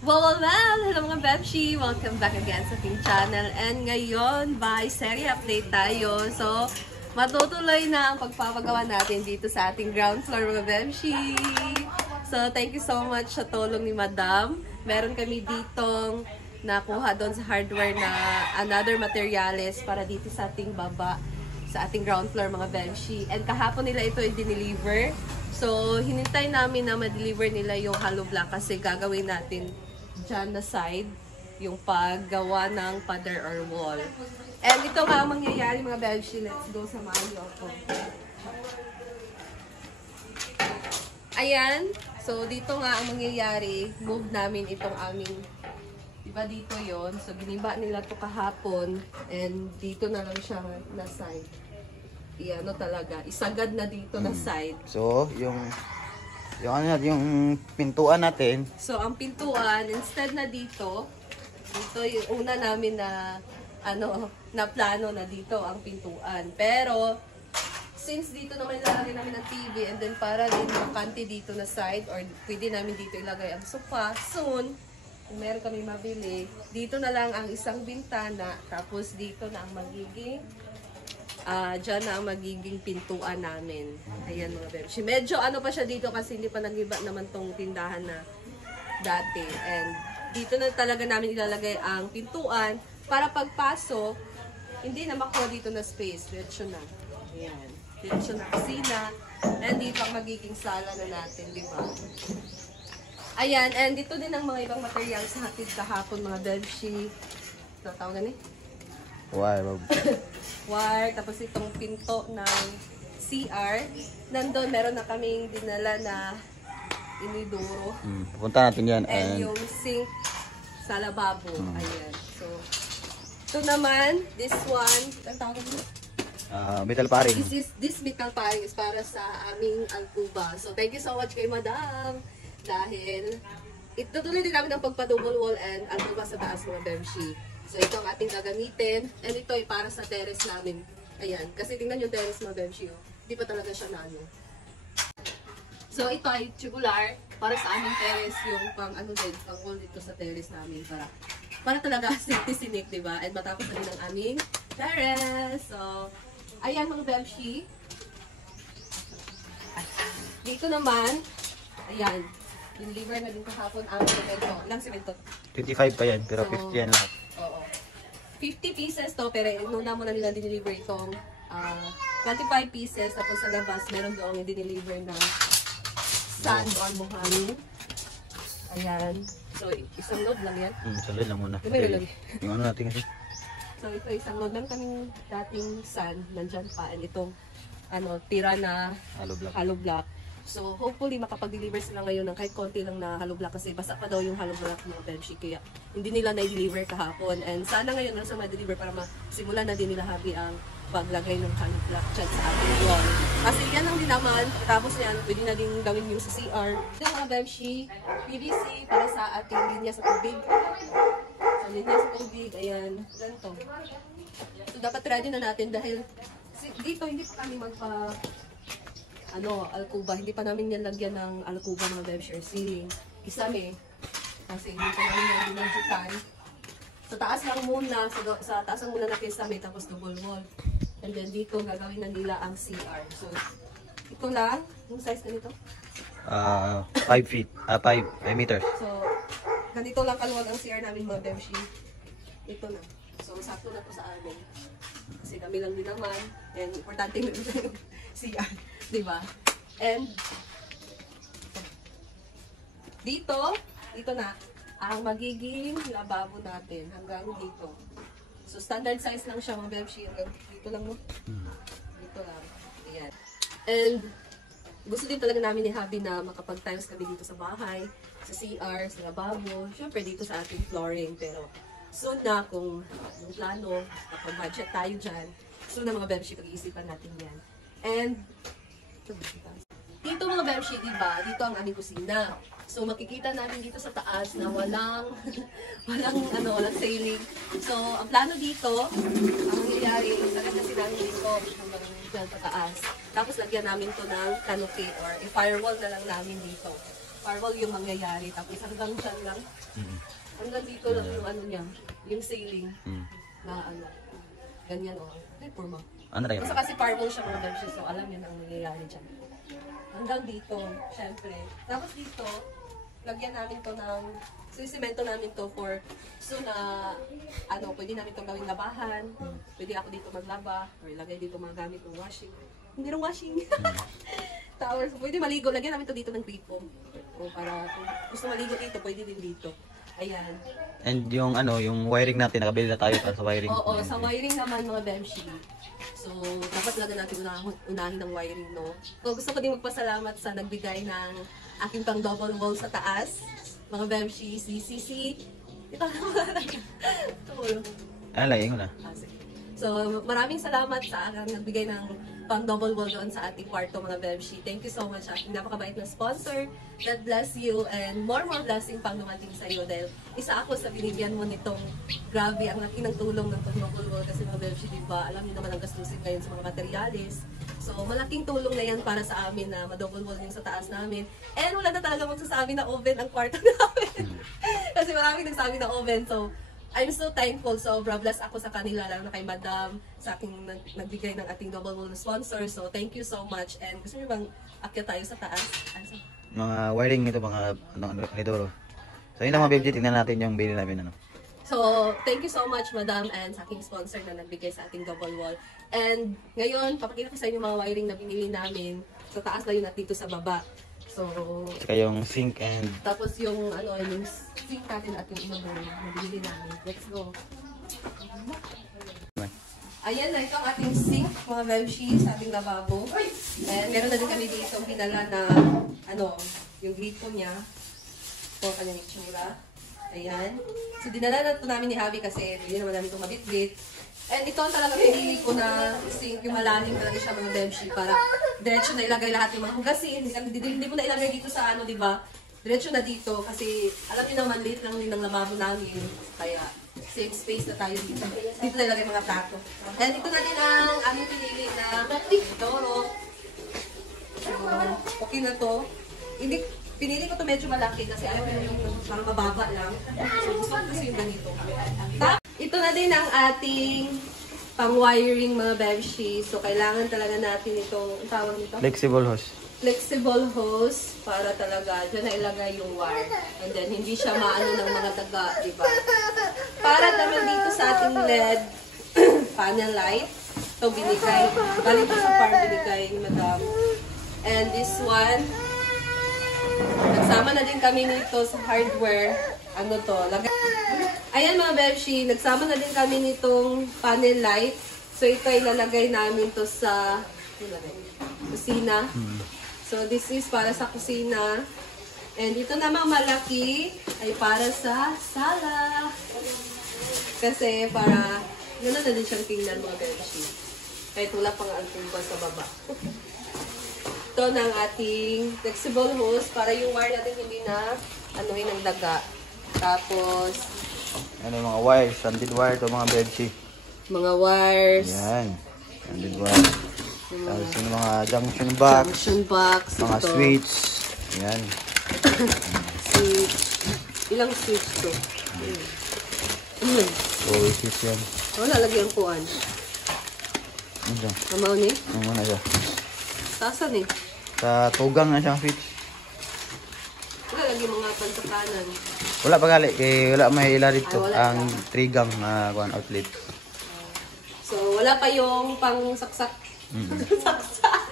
Well, hello mga Bebshi! Welcome back again sa aking channel. And ngayon, by serie update tayo. So, matutuloy na ang pagpapagawa natin dito sa ating ground floor mga Bebshi. So, thank you so much sa tulong ni Madam. Meron kami ditong nakuha doon sa hardware na another materials para dito sa ating baba, sa ating ground floor mga Bebshi. And kahapon nila ito i-deliver. So, hinintay namin na ma-deliver nila yung hollow block kasi gagawin natin dyan na side yung paggawa ng pader or wall. And ito nga ang mangyayari mga Bebshi. Let's go sa Mayo ako. Ayan. So, dito nga ang mangyayari. Move namin itong aming, diba dito yon. So, giniba nila to kahapon. And dito na lang siya na side. Ano talaga, isagad na dito na side. So, yung pintuan natin. So, ang pintuan, instead na dito yung una namin na, na plano na dito ang pintuan. Pero, since dito naman ilalagay namin ng TV and then para din makante dito na side or pwede namin dito ilagay ang sofa, soon, kung meron kami mabili, dito na lang ang isang bintana, tapos dito na ang magiging dyan na ang magiging pintuan namin. Ayan mga Bebshi. Medyo pa siya dito kasi hindi pa nag-iba naman tong tindahan na dati. And dito na talaga namin ilalagay ang pintuan para pagpasok, hindi na makuha dito na space. Diretso na. Ayan. Diretso na kusina. And dito ang magiging sala na natin, di ba? Ayan. And dito din ang mga ibang materials sa hatid kahapon mga Bebshi. Tawag na Wow. wire, tapos itong pinto ng CR. Nandun, meron na kaming dinala na iniduro. Pupunta natin yan. And yung sink sa lababo. Ayan. So, ito naman, this one, ang tawag mo? Metal paring. This metal paring is para sa aming alcuba. So, thank you so much kay Madam. Dahil, itutuloy din namin ang pagpa-double wall and alcuba sa taas mga Bebshi. So, ito ang ating gagamitin. And ito ay para sa terrace namin. Ayan. Kasi tingnan yung terrace mga Bebshi. Hindi pa talaga siya nano. So, ito ay tubular. Para sa aming terrace. Yung pang wall dito sa terrace namin. Para talaga sinik, diba? And matapos na din ang aming terrace. So, ayan mga Bebshi. Dito naman, ayan. Deliver na din kahapon ang semento. Ilang semento? 25 pa yan, pero So, 50 yan lahat. Oo. 50 pieces to, pero nuna mo na nila dineliver itong 25 pieces. Tapos sa labas, meron doon yung dineliver ng sand or buhangin. Ayan. So, isang load lang yan. Sa load lang muna. Lang. Yung ano natin kasi. So, ito isang load lang kaming dating sand. Nandyan pa. And itong tira na hollow block. So, hopefully, makapag-deliver sila ngayon ng kahit konti lang na hollow block kasi basa pa daw yung hollow block ng Bebshi. Kaya, hindi nila na-deliver kahapon. And sana ngayon nasa ma-deliver para masimulan na din nila habi ang paglagay ng hollow block dyan sa ating wall. Kasi yan lang din naman. Tapos yan, pwede na din gawin yung sa CR. Ito mga Bebshi, PVC para sa ating linya sa tubig. Sa linya sa tubig, ayan. Ganito. So, dapat ready na natin dahil dito hindi pa kami alcuba. Hindi pa namin yan lagyan ng alcuba mga Bebshi or ceiling. Kisame. Kasi hindi pa namin yan dinadjutan. Sa taas lang muna. Sa taas lang muna na kisame. Tapos double wall. And then dito gagawin na nila ang CR. So, ito lang. Yung size na nito? 5 feet. 5 meters. So, ganito lang kaluwag ang CR namin mga Bebshi. Ito na. So, sakto na to sa amin. Kasi kami lang din naman. And importante yung CR. Diba? And dito na ang magiging lababo natin hanggang dito. So standard size lang siya mga Bebshi. Hanggang dito lang mo. Dito lang. Ayan. And gusto din talaga namin ni Habi na makapag-tiles kami dito sa bahay, sa CR, sa lababo. Siyempre dito sa ating flooring. Pero soon na kung yung plano, kapag-budget tayo dyan, soon na mga Bebshi, pag-iisipan natin yan. And dito mga Bebshi, diba? Dito ang aming kusina. So makikita natin dito sa taas na walang ceiling. So ang plano dito, ang mangyayari, talaga kasi namin dito hanggang dyan sa taas. Tapos lagyan namin to ng canopy or i-firewall na lang namin dito. firewall yung mangyayari. Tapos hanggang dyan lang. Hanggang dito lang yung ano niya, yung ceiling na ano. Ganyan o. Paper mo. Ano tayo? Kasi kasi firewall siya mga bebshi, so alam niya na ang nangyayari dyan. Hanggang dito, syempre. Tapos dito, lagyan namin to ng, sisimento namin to for, so na, ano, pwede namin itong gawing labahan, pwede ako dito maglaba, or ilagay dito mga gamit ng washing. Hindi rin washing. Tapos, pwede maligo, lagyan namin to dito ng gripo. O para, kung gusto maligo dito, pwede din dito. Ayan. And yung ano, yung wiring natin, nakabili na tayo para sa wiring. Oo, sa wiring naman mga bemshi. So, dapat talaga natin unahin ng wiring, no? So, gusto ko din magpasalamat sa nagbigay ng aking pang double wall sa taas. Mga bemshi, si CC. Ito na tulong. Laing mo na. So, maraming salamat sa aking nagbigay ng pang double wall doon sa ating kwarto, mga bemshi. Thank you so much, aking napakabait na sponsor. God bless you and more blessing pang dumating sa iyo dahil isa ako sa binibigyan mo nitong grabe ang laki ng tulong ng pang double wall kasi mga bemshi, diba? Alam niyo naman ang gastusin ngayon sa mga materialis. So, malaking tulong na yan para sa amin na ma-double wall yung sa taas namin. And wala na talaga magsasabi na oven ang kwarto namin. Kasi maraming nagsabi na oven. So, I'm so thankful. Sobra bless ako sa kanila, lalo na kay Madam, sa aking nagbigay ng ating double wall sponsor. So, thank you so much. And gusto niyo bang akyat tayo sa taas? Ano? Mga wiring nito, mga nito. So yun ang mga BFG, tingnan natin yung bili namin. Ano. So, thank you so much, Madam, and sa aking sponsor na nagbigay sa ating double wall. And ngayon, papakita ko sa inyo mga wiring na binili namin. Sa taas na yun at dito sa baba. So, saka yung sink and... Tapos yung, ano, yung sink natin at yung inodor na binili namin. Let's go. Ayan na, ito ang ating sink, mga bemshi, sa ating lavabo. And meron na din kami dito pinala na, ano, yung gripo niya. Ito ang kanyang itsura. Ayan. So, dinala na ito namin ni Javi kasi hindi naman namin itong mabitbit. And ito ang talaga pinili ko na sink, yung malalim talaga siya mga bemshi para diretso na ilagay lahat yung mga hugasin. Hindi mo na ilagay dito sa ano, di ba? Diretso na dito kasi alam niyo naman late lang din ang lavabo namin. Kaya save space na tayo dito. Dito na ilagay mga plato. And ito na din ang aming pinili na Doro. So, okay na to. Hindi, pinili ko to medyo malaki kasi ayaw ko yung parang mababa lang. So, gusto ko kasi yung ganito. Ito na din ang ating pang-wiring mga bemshi. So, kailangan talaga natin itong, tawag nito? Flexible hose. Flexible hose para talaga dyan na ilagay yung wire. And then, hindi siya maano ng mga daga, diba? Para naman dito sa ating LED panel light. Ito binigay. Galing ko sa farm binigay ni Madam. And this one, nagsama na din kami nito sa hardware. Ano to? Ayan mga bemshi, nagsama na din kami nitong panel light. So ito ay lalagay namin to sa kusina. So this is para sa kusina. And ito namang malaki ay para sa sala. Kasi para, gano'n na din siyang tingnan mga bemshi. Kahit wala pang antumba sa baba. Ito na ang ating flexible hose para yung wire natin hindi na anuhin ng daga. Tapos, ano yung mga wires, sanded wire to mga BFG. mga wires. Yan, sanded wire. Tapos yung mga junction box. Junction box. Mga ito. switch. Yan. Switch. Ilang switch to? So, switch yan. Wala, lagyan kuan. Ano siya? Amaw ni? Ano muna siya? Tasan eh. Sa tugang na siyang switch. Wala, lagyan mga pansakanan. Wala pa gali, kaya wala may ila dito. Ay, wala Ang trigang na outlet. So, wala pa yung pang saksak. Saksak.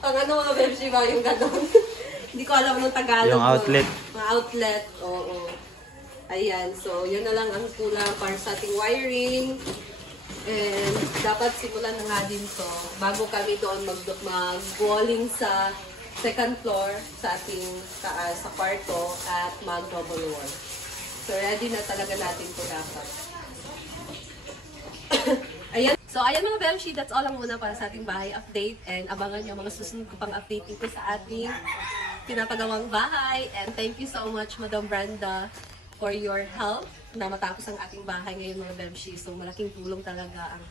Pang ano mga bemshi ba yung gano'n? Hindi ko alam ng Tagalog. Yung outlet. Mga outlet, oo. Ayan, so yun na lang ang kulang para sa ating wiring. And dapat simulan na nga din to bago kami doon mag-walling sa second floor sa ating taas, sa kwarto at mag-double wall. So ready na talaga natin to dapat. Ayan. So ayan mga bemshi, that's all lang muna para sa ating bahay update. And abangan nyo mga susunod ko pang update dito sa ating pinapagawang bahay. And thank you so much Madam Brenda for your help na matapos ang ating bahay ngayon mga bemshi. So malaking tulong talaga ang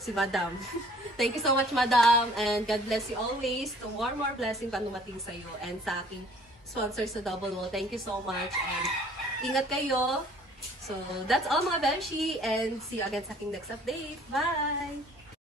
si Madam. Thank you so much Madam and God bless you always. To more blessing pa dumating sa iyo and sa aking sponsor sa Double Wall. Thank you so much. And ingat kayo. So, that's all mga Beshi. And see you again sa aking next update. Bye!